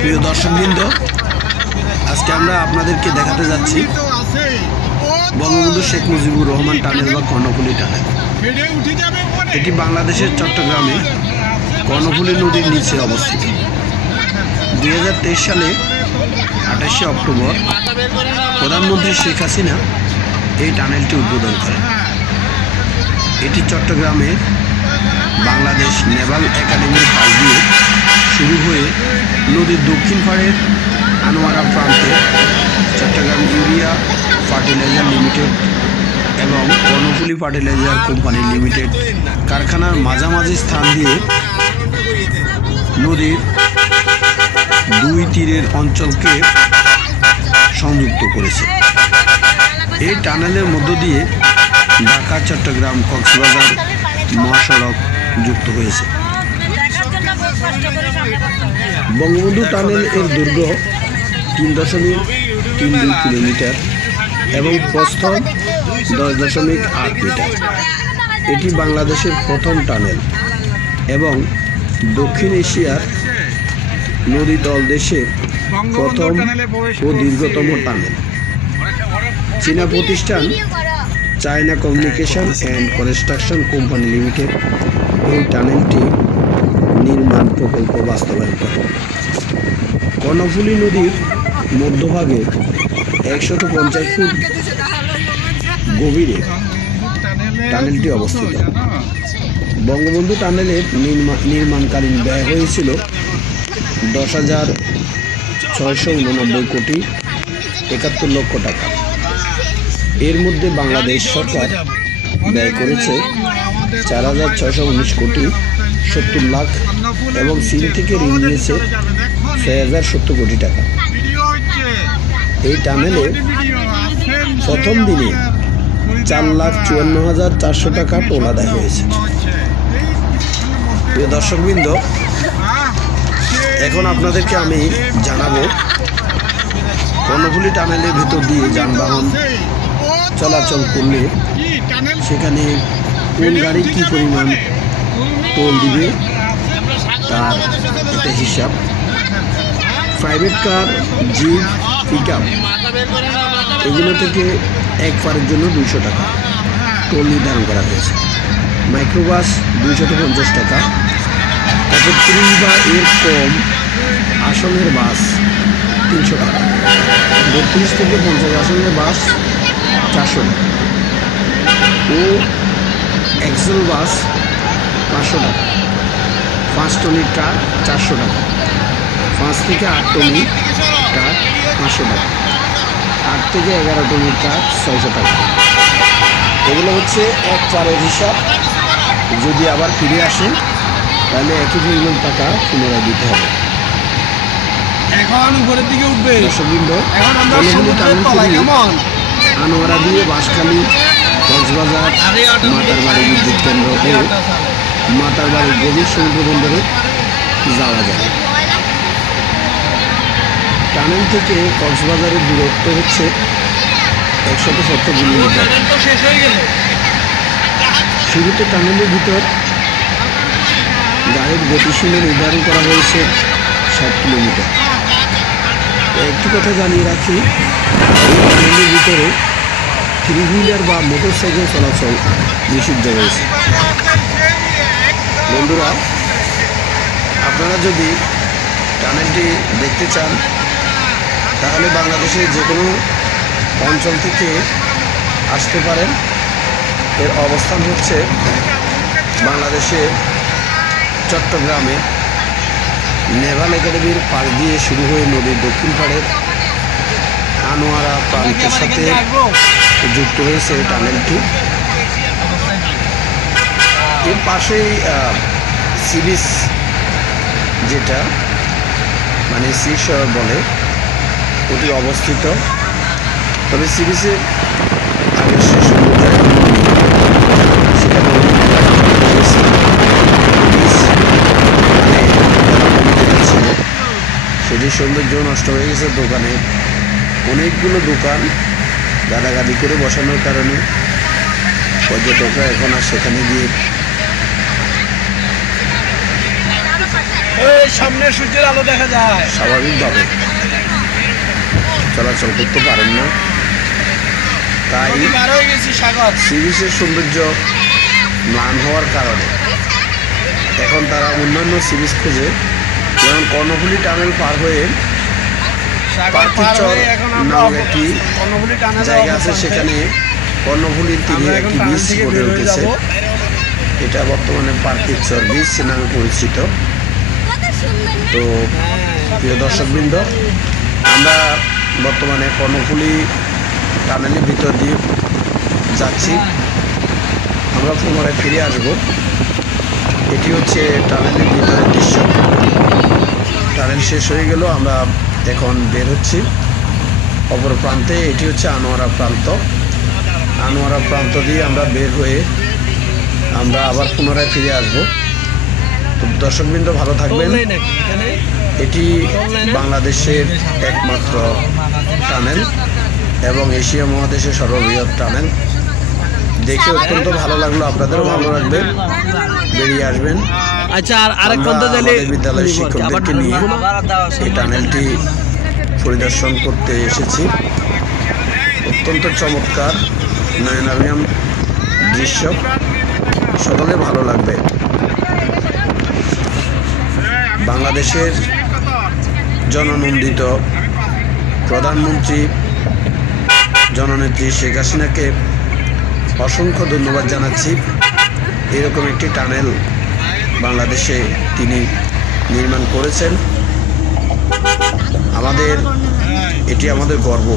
প্রিয় দর্শকবৃন্দ, আজকে আমরা আপনাদেরকে দেখাতে যাচ্ছি বঙ্গবন্ধু শেখ মুজিবুর রহমান টানেল বা কর্ণফুলী টানেল। এটি বাংলাদেশের চট্টগ্রামে কর্ণফুলী নদীর নিচে অবস্থিত। 2023 সালে 28শে অক্টোবর প্রধানমন্ত্রী শেখ হাসিনা এই টানেলটি উদ্বোধন করেন। এটি চট্টগ্রামের বাংলাদেশ নেভাল একাডেমির পাশ দিয়ে শুরু হয়ে নদীর দক্ষিণ পাড়ের আনোয়ারা প্রান্তে চট্টগ্রাম ইউরিয়া ফার্টিলাইজার লিমিটেড এবং কর্ণফুলী ফার্টিলাইজার কোম্পানি লিমিটেড কারখানার মাঝামাঝি স্থান দিয়ে নদীর দুই তীরের অঞ্চলকে সংযুক্ত করেছে। এই টানেলের মধ্য দিয়ে ঢাকা, চট্টগ্রাম, কক্সবাজার মহাসড়ক যুক্ত হয়েছে। বঙ্গবন্ধু টানেল এর দৈর্ঘ্য 3.32 কিলোমিটার এবং প্রস্থ 10.8 মিটার। এটি বাংলাদেশের প্রথম টানেল এবং দক্ষিণ এশিয়ার নদী তল দেশের প্রথম ও দীর্ঘতম টানেল। চীনা প্রতিষ্ঠান China communication and construction company limited এই টানেলটি নির্মাণ প্রকল্প বাস্তবায়ন করে। কর্ণফুলী নদীর মধ্যভাগে 150 ফুট গভীরে টানেলটি অবস্থিত। বঙ্গবন্ধু টানেলের নির্মাণকালীন ব্যয় হয়েছিল 10,689 কোটি 71 লক্ষ টাকা। এর মধ্যে বাংলাদেশ সরকার ব্যয় করেছে 4,619 কোটি 70 লাখ এবং চীন থেকে ঋণ নিয়েছে 6,070 কোটি টাকা। এই টানেলে প্রথম দিনে 4,54,400 টাকা টোল আদায় হয়েছে। প্রিয় দর্শকবৃন্দ, এখন আপনাদেরকে আমি জানাবো কর্ণফুলী টানেলের ভিতর দিয়ে যানবাহন চলাচল করলে সেখানে কোন গাড়ি কী পরিমাণ টোল দিবে তার একটা হিসাব। Private car, jeep, pick up এগুলো থেকে এক পারের জন্য 200 টাকা টোল নির্ধারণ করা হয়েছে। মাইক্রোবাস 250 টাকা, তারপর 30 বা এর কম আসনের বাস 300 টাকা, 32 থেকে 50 আসনের বাস 400 টাকা ও এক্সেল বাস 500 টাকা। 5 টনের ট্রাক 400 টাকা, 5 থেকে 8 টনের ট্রাক 500 টাকা, 8 থেকে 11 টনের ট্রাক 600 টাকা। এগুলো হচ্ছে এক পারের হিসাব। যদি আবার ফিরে আসেন তাহলে একই পরিমাণ টাকা পুনরায় দিতে হবে। এখন উপরের দিকে উঠবে দর্শকবৃন্দ, কেমন আনোয়ারা দিয়ে বাঁশখালী, কক্সবাজার, মাতারবাড়ি বিদ্যুৎ কেন্দ্র ও মাতারবাড়ি গভীর সমুদ্র বন্দরে যাওয়া যায়। টানেল থেকে কক্সবাজারের দূরত্ব হচ্ছে 170 কিলোমিটার। শুরুতে টানেলের ভিতর গাড়ির গতিসীমা নির্ধারণ করা হয়েছে 60 কিলোমিটার। একটি কথা জানিয়ে রাখি, এই টানেলের ভিতরে 3 হুইলার বা মোটর সাইকেল চলাচল নিষিদ্ধ রয়েছে। বন্ধুরা, আপনারা যদি টানেলটি দেখতে চান তাহলে বাংলাদেশের যে কোনো অঞ্চল থেকে আসতে পারেন। এর অবস্থান হচ্ছে বাংলাদেশের চট্টগ্রামে নেভাল একাডেমির পাশ দিয়ে শুরু হয়ে নদীর দক্ষিণ পাড়ের আনোয়ারা প্রান্তের সাথে যুক্ত হয়েছে টানেলটি। এর পাশেই সি বিচ, যেটা মানে সি শহর বলে, ওটি অবস্থিত। তবে সি বিচের আগের শেষ সেখানে সেটির সৌন্দর্য নষ্ট হয়ে গেছে। দোকানে অনেকগুলো দোকান গাদাগাদি করে বসানোর কারণে পর্যটকরা এখন আর সেখানে গিয়ে সামনে সূর্যের আলো দেখা যায়, স্বাভাবিকভাবে চলাচল করতে পারেন না। তাই পার হয়ে গেছি সাগর। সি বিচের সৌন্দর্য ম্লান হওয়ার কারণে এখন তারা অন্যান্য সি বিচ খুঁজে, যেমন কর্ণফুলী টানেল পার হয়ে পার্থিবচর নামক একটি জায়গা আছে, সেখানে কর্ণফুলীর তীরে একটি বিচ গড়ে উঠেছে। এটা বর্তমানে পার্থিবচর বিচ নামে পরিচিত। তো প্রিয় দর্শকবৃন্দ, আমরা বর্তমানে কর্ণফুলী টানেলের ভিতর দিয়ে যাচ্ছি। আমরা পুনরায় ফিরে আসব। এটি হচ্ছে টানেলের ভিতরের দৃশ্য। টানেল শেষ হয়ে গেল, আমরা এখন বের হচ্ছি অপর প্রান্তে। এটি হচ্ছে আনোয়ারা প্রান্ত। আনোয়ারা প্রান্ত দিয়ে আমরা বের হয়ে আমরা আবার পুনরায় ফিরে আসব। তো দর্শকবৃন্দ ভালো থাকবেন। এটি বাংলাদেশের একমাত্র টানেল এবং এশিয়া মহাদেশের সর্ববৃহৎ টানেল। দেখে অত্যন্ত ভালো লাগলো, আপনাদেরও ভালো লাগবে। বেরিয়ে আসবেন। আচ্ছা, আর আমাদের বিদ্যালয়ের শিক্ষকদেরকে নিয়ে এই টানেলটি পরিদর্শন করতে এসেছি। অত্যন্ত চমৎকার নয়নাভিরাম দৃশ্য, সকলে ভালো লাগবে। বাংলাদেশের জননন্দিত প্রধানমন্ত্রী জননেত্রী শেখ হাসিনাকে অসংখ্য ধন্যবাদ জানাচ্ছি। এরকম একটি টানেল বাংলাদেশে তিনি নির্মাণ করেছেন। এটি আমাদের গর্ব,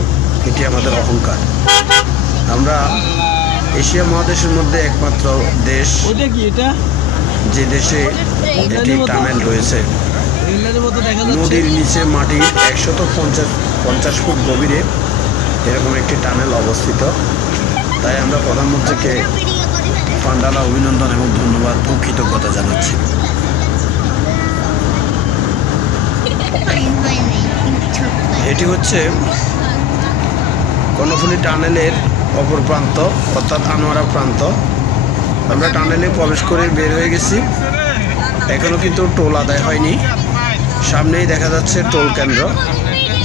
এটি আমাদের অহংকার। আমরা এশিয়া মহাদেশের মধ্যে একমাত্র দেশ যে দেশে একটি টানেল রয়েছে। নদীর নিচে মাটির 150 ফুট গভীরে এরকম একটি টানেল অবস্থিত। তাই আমরা প্রধানমন্ত্রীকে পান্ডালা অভিনন্দন এবং ধন্যবাদ ও কৃতজ্ঞতা জানাচ্ছি। এটি হচ্ছে কর্ণফুলী টানেলের অপর প্রান্ত, অর্থাৎ আনোয়ারা প্রান্ত। আমরা টানেলে প্রবেশ করে বের হয়ে গেছি। এখনও কিন্তু টোল আদায় হয়নি। সামনেই দেখা যাচ্ছে টোল কেন্দ্র,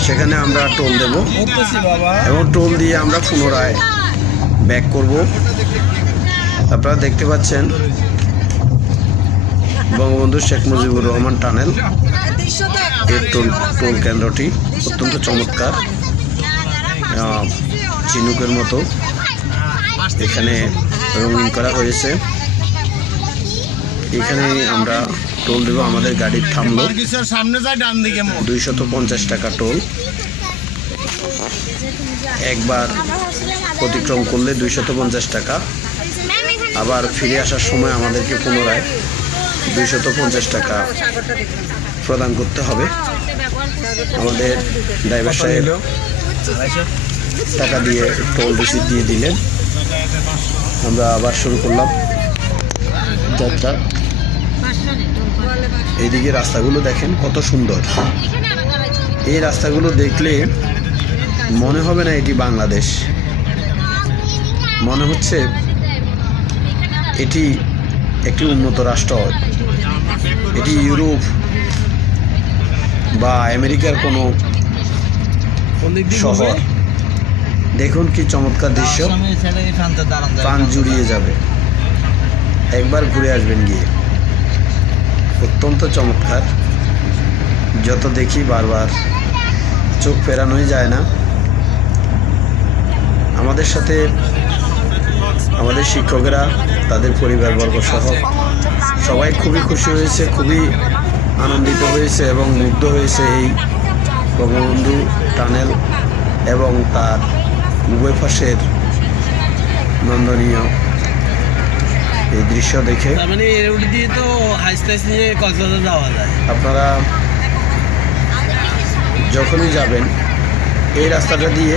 সেখানে আমরা টোল দেব এবং টোল দিয়ে আমরা পুনরায় ব্যাক করব। আপনারা দেখতে পাচ্ছেন বঙ্গবন্ধু শেখ মুজিবুর রহমান টানেল, এর টোল কেন্দ্রটি অত্যন্ত চমৎকার, চিনুকের মতো এখানে রঙিন করা হয়েছে। এখানে আমরা টোল দেব। আমাদের গাড়ি থামলো, 250 টাকা টোল। একবার অতিক্রম করলে 250 টাকা। আবার ফিরে আসার সময় আমাদেরকে পুনরায় 250 টাকা প্রদান করতে হবে। আমাদের ড্রাইভার সাহেব টাকা দিয়ে টোল রিসিপ্ট দিয়ে দিলেন। আমরা আবার শুরু করলাম যাত্রা। এইদিকে রাস্তাগুলো দেখেন কত সুন্দর। এই রাস্তাগুলো দেখলে মনে হবে না এটি বাংলাদেশ, মনে হচ্ছে এটি একটি উন্নত রাষ্ট্র, এটি ইউরোপ বা আমেরিকার কোনো শহর। দেখুন কি চমৎকার দৃশ্য, প্রাণ জুড়িয়ে যাবে। একবার ঘুরে আসবেন গিয়ে, অত্যন্ত চমৎকার। যত দেখি বারবার চোখ ফেরানোই যায় না। আমাদের সাথে আমাদের শিক্ষকেরা, তাদের পরিবারবর্গ সহ সবাই খুবই খুশি হয়েছে, খুবই আনন্দিত হয়েছে এবং মুগ্ধ হয়েছে এই বঙ্গবন্ধু টানেল এবং তার উভয় পাশের নন্দনীয় এই দৃশ্য দেখে। আপনারা যখনই যাবেন এই রাস্তাটা দিয়ে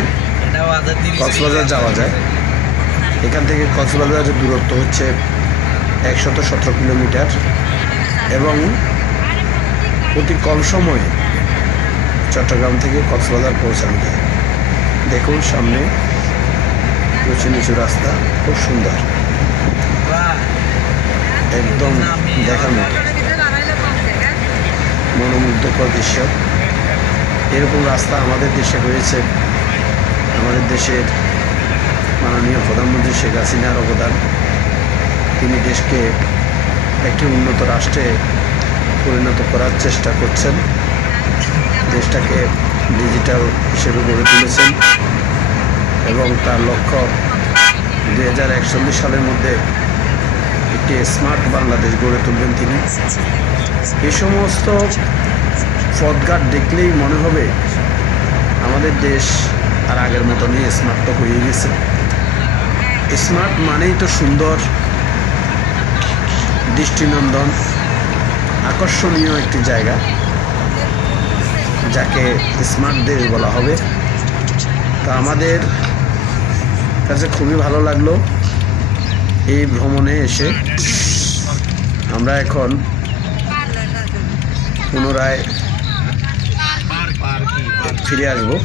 কক্সবাজার যাওয়া যায়। এখান থেকে কক্সবাজারের দূরত্ব হচ্ছে 117 কিলোমিটার এবং অতি কম সময়ে চট্টগ্রাম থেকে কক্সবাজার পৌঁছানো যায়। দেখুন সামনে উঁচু নিচু রাস্তা, খুব সুন্দর, একদম দেখার মতো। মনোমুগ্ধকর দৃশ্য। এরকম রাস্তা আমাদের দেশে রয়েছে। আমাদের দেশের মাননীয় প্রধানমন্ত্রী শেখ হাসিনার অবদান। তিনি দেশকে একটি উন্নত রাষ্ট্রে পরিণত করার চেষ্টা করছেন। দেশটাকে ডিজিটাল হিসেবে গড়ে তুলেছেন এবং তার লক্ষ্য 2041 সালের মধ্যে একটি স্মার্ট বাংলাদেশ গড়ে তুলবেন তিনি। এই সমস্ত পথঘাট দেখলেই মনে হবে আমাদের দেশ আর আগের মতনই স্মার্ট তো হয়ে গেছে। স্মার্ট মানেই তো সুন্দর, দৃষ্টিনন্দন, আকর্ষণীয় একটি জায়গা, যাকে স্মার্ট দেশ বলা হবে। তা আমাদের কাছে খুবই ভালো লাগলো এই ভ্রমণে এসে। আমরা এখন পুনরায় ফিরে আসবো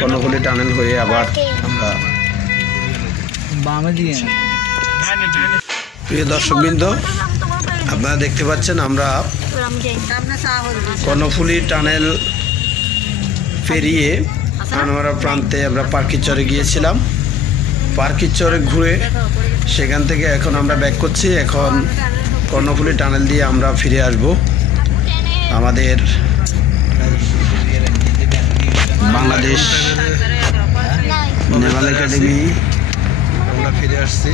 কর্ণফুলী টানেল হয়ে। আবার আমরা প্রিয় দর্শকবৃন্দ, আপনারা দেখতে পাচ্ছেন আমরা কর্ণফুলী টানেল পেরিয়ে আনোয়ারা প্রান্তে আমরা পার্কিচরে গিয়েছিলাম। পার্কিচরে ঘুরে সেখান থেকে এখন আমরা ব্যাক করছি। এখন কর্ণফুলী টানেল দিয়ে আমরা ফিরে আসব আমাদের বাংলাদেশ নেভাল একাডেমি। আমরা ফিরে আসছি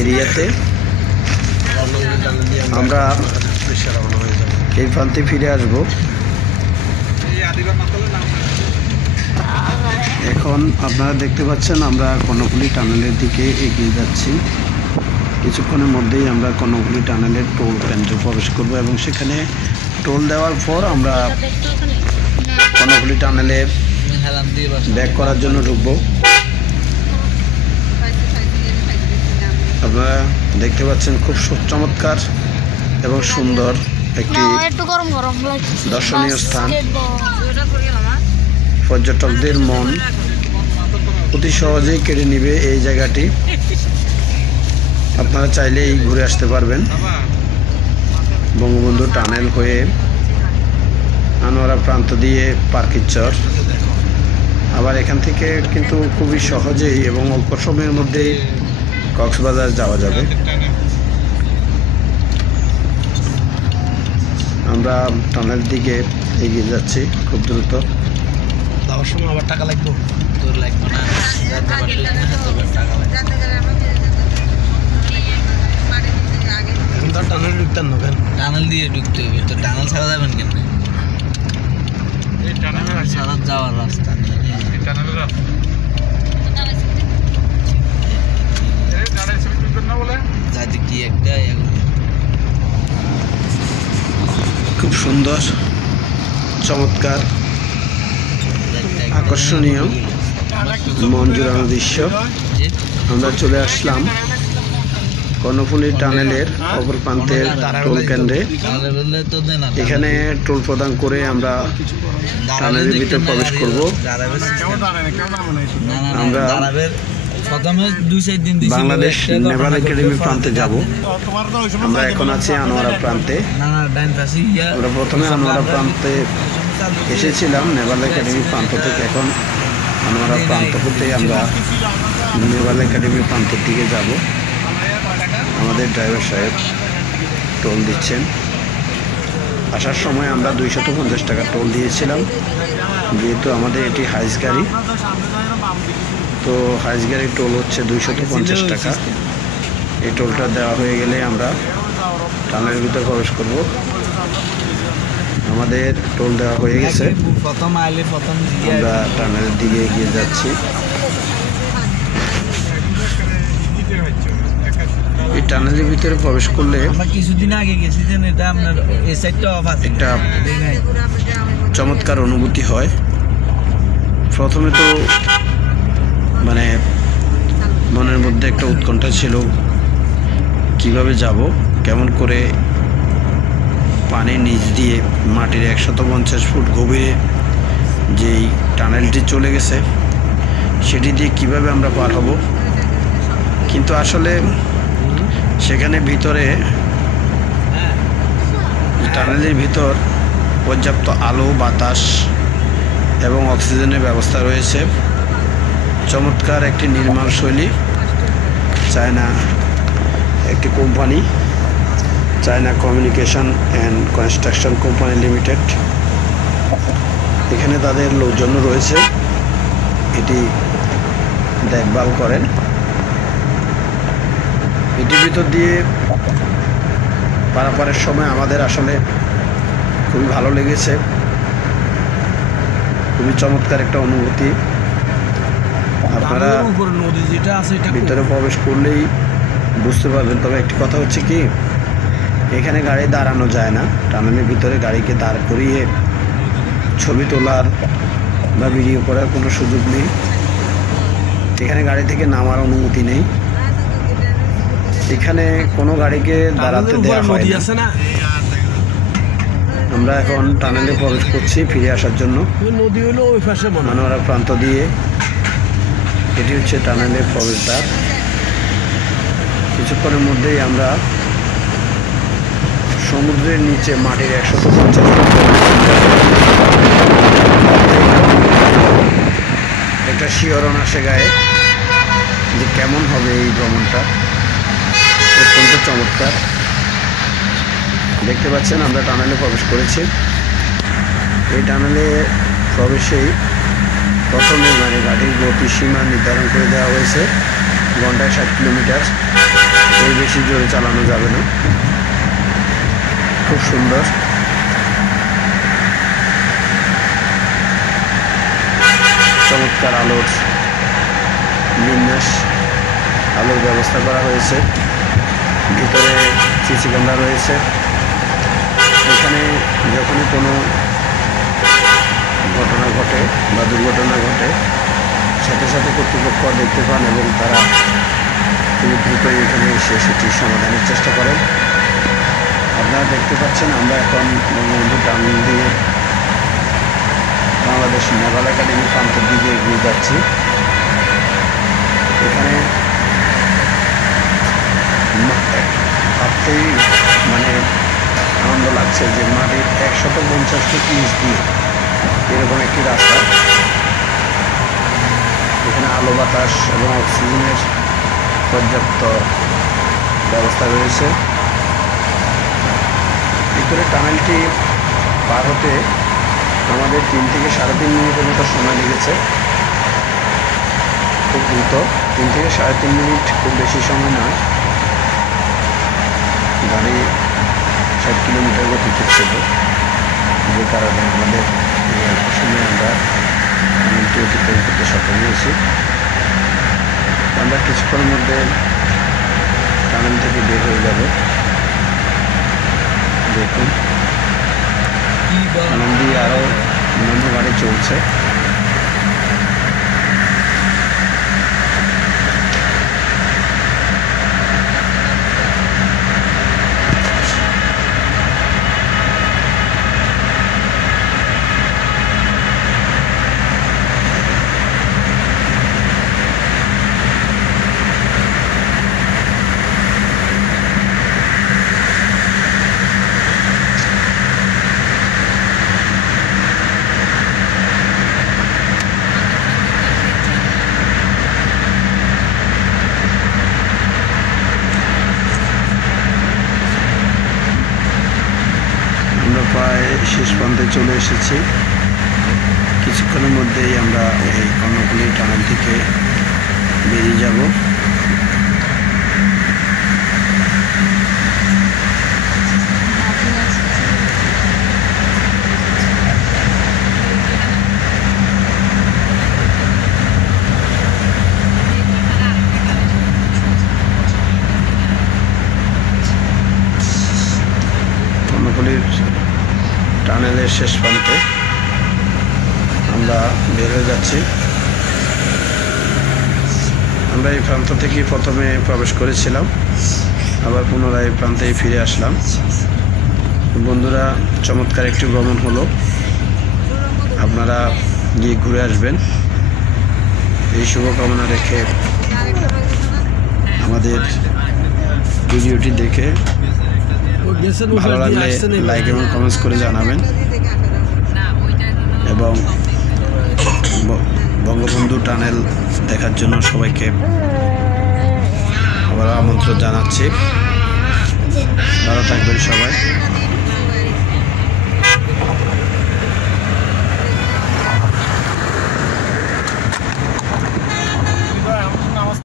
এরিয়াতে। আমরা এই প্রান্তে ফিরে আসব। এখন আপনারা দেখতে পাচ্ছেন আমরা কর্ণফুলী টানেলের দিকে এগিয়ে যাচ্ছি। কিছুক্ষণের মধ্যেই আমরা কর্ণফুলী টানেলের টোল কেন্দ্রে প্রবেশ করব এবং সেখানে টোল দেওয়ার পর আমরা কর্ণফুলী টানেলে ব্যাক করার জন্য ঢুকবো। আপনারা দেখতে পাচ্ছেন খুব চমৎকার এবং সুন্দর একটি দর্শনীয় স্থান। পর্যটকদের মন অতি সহজেই কেড়ে নিবে এই জায়গাটি। আপনারা চাইলেই ঘুরে আসতে পারবেন বঙ্গবন্ধু টানেল হয়ে আনোয়ারা প্রান্ত দিয়ে পার্কিচর। আবার এখান থেকে কিন্তু খুবই সহজেই এবং অল্প সময়ের মধ্যেই কক্সবাজার যাওয়া যাবে। আমরা টানেল দিকে এগিয়ে যাচ্ছি খুব দ্রুত। যাওয়ার সময় আবার টাকা লাগবে? তোর লাগবে না, এখন তো টানেল ঢুকতেন না কেন? টানেল দিয়ে ঢুকতে হবে তো, টানেল ছাড়া যাবেন কেন? ছাড়া যাওয়ার রাস্তা নেই। যাতে কি একটা খুব সুন্দর, চমৎকার, আকর্ষণীয়, মন জুড়ানো দৃশ্য। আমরা চলে আসলাম কর্ণফুলী টানেলের অপর প্রান্তের টোল কেন্দ্রে। এখানে টোল প্রদান করে আমরা টানেলের ভিতরে প্রবেশ করব। আমরা বাংলাদেশ নেভাল একাডেমি প্রান্তে যাব। আমরা এখন আছি আনোয়ারা প্রান্তে। আমরা প্রথমে আনোয়ারা প্রান্তে এসেছিলাম নেভাল একাডেমি প্রান্ত থেকে। এখন আনোয়ারা প্রান্ত হতে আমরা নেভাল একাডেমি প্রান্তের দিকে যাব। আমাদের ড্রাইভার সাহেব টোল দিচ্ছেন। আসার সময় আমরা 250 টাকা টোল দিয়েছিলাম, যেহেতু আমাদের এটি হাইস গাড়ি। তো হাইস গাড়ির টোল হচ্ছে 250 টাকা। এই টোলটা দেওয়া হয়ে গেলে আমরা টানেলের ভিতরে প্রবেশ করব। আমাদের টোল দেওয়া হয়ে গেছে। আমরা টানেলের দিকে এগিয়ে যাচ্ছি। এই টানেলের ভিতরে প্রবেশ করলে কিছুদিন আগে গেছি, এটা আপনার এই সাইডটা অফ আছে, একটা চমৎকার অনুভূতি হয়। প্রথমে তো মানে মনের মধ্যে একটা উৎকণ্ঠা ছিল, কিভাবে যাব, কেমন করে পানির নিচ দিয়ে মাটির 150 ফুট গভীরে যেই টানেলটি চলে গেছে সেটি দিয়ে কিভাবে আমরা পার হব। কিন্তু আসলে সেখানে ভিতরে টানেলের ভিতর পর্যাপ্ত আলো, বাতাস এবং অক্সিজেনের ব্যবস্থা রয়েছে। চমৎকার একটি নির্মাণ শৈলী। চায়না একটি company, China communication and construction company limited. এখানে তাদের লোকজনও রয়েছে, এটি দেখভাল করেন। এটির ভিতর দিয়ে পারাপারের সময় আমাদের আসলে খুবই ভালো লেগেছে, খুবই চমৎকার একটা অনুভূতি। আপনারা ভিতরে প্রবেশ করলেই বুঝতে পারবেন। তবে একটি কথা হচ্ছে কি, এখানে গাড়ি দাঁড়ানো যায় না। টানেলের ভিতরে গাড়িকে দাঁড় করিয়ে ছবি তোলার বা ভিডিও করার কোনো সুযোগ নেই। এখানে গাড়ি থেকে নামার অনুমতি নেই। এখানে কোনো গাড়িকে দাঁড়াতে দেওয়া হয় না। আমরা এখন টানেলে প্রবেশ করছি ফিরে আসার জন্য। নদী হলো ওই পাশে মানোয়ারা প্রান্ত দিয়ে। এটি হচ্ছে টানেলের প্রবেশদ্বার। কিছুক্ষণের মধ্যেই আমরা সমুদ্রের নিচে মাটির 150 একটা শিহরণ আসে গায়ে যে কেমন হবে এই ভ্রমণটা। অত্যন্ত চমৎকার। দেখতে পাচ্ছেন আমরা টানেলে প্রবেশ করেছি। এই টানেলে প্রবেশেই প্রথমে গাড়ির গতিসীমা নির্ধারণ করে দেওয়া হয়েছে ঘন্টায় 60 কিলোমিটার, এর বেশি জোরে চালানো যাবে না। খুব সুন্দর। চমৎকার আলোর বিন্যাস, আলোর ব্যবস্থা করা হয়েছে। ভিতরে সিসি ক্যামেরা রয়েছে। এখানে যখনই কোনো ঘটনা ঘটে বা দুর্ঘটনা ঘটে, সাথে সাথে কর্তৃপক্ষ দেখতে পান এবং তারা খুব দ্রুতই এখানে এসে সেটি সমাধানের চেষ্টা করেন। আপনারা দেখতে পাচ্ছেন আমরা এখন বঙ্গবন্ধু টানেল দিয়ে বাংলাদেশ নেভাল একাডেমি প্রান্তের দিকে এগিয়ে যাচ্ছি। এখানে ভাবতেই আনন্দ লাগছে যে মাটির 150 ফুট নিচ দিয়ে এরকম একটি রাস্তা। এখানে আলো, বাতাস এবং অক্সিজেনের পর্যাপ্ত ব্যবস্থা রয়েছে। ভিতরে টানেলটি পার হতে আমাদের 3 থেকে 3.5 মিনিটের মতো সময় লেগেছে। খুব দ্রুত 3 থেকে 3.5 মিনিট, খুব বেশি সময় নয়। গাড়ি 60 কিলোমিটার গতিতে ছিল, যে কারণে আমাদের এই অল্প সময়ে আমরা টানেলটি অতিক্রম করতে সক্ষম হয়েছি। আমরা কিছুক্ষণের মধ্যে টানেল থেকে বের হয়ে যাব। দেখুন টানেল দিয়ে আরও অন্যান্য গাড়ি চলছে। প্রায় শেষ প্রান্তে চলে এসেছি। কিছুক্ষণের মধ্যেই আমরা এই কর্ণফুলী টানেল থেকে বেরিয়ে যাব। কর্ণফুলীর টানেলের শেষ প্রান্তে আমরা বের হয়ে যাচ্ছি। আমরা এই প্রান্ত থেকে প্রথমে প্রবেশ করেছিলাম, আবার পুনরায় এই প্রান্তেই ফিরে আসলাম। বন্ধুরা, চমৎকার একটি ভ্রমণ হলো। আপনারা গিয়ে ঘুরে আসবেন এই শুভকামনা রেখে আমাদের ভিডিওটি দেখে ভালো লাগলে লাইক এবং কমেন্টস করে জানাবেন এবং বঙ্গবন্ধু টানেল দেখার জন্য সবাইকে আবার আমন্ত্রণ জানাচ্ছি। ভালো থাকবেন সবাই।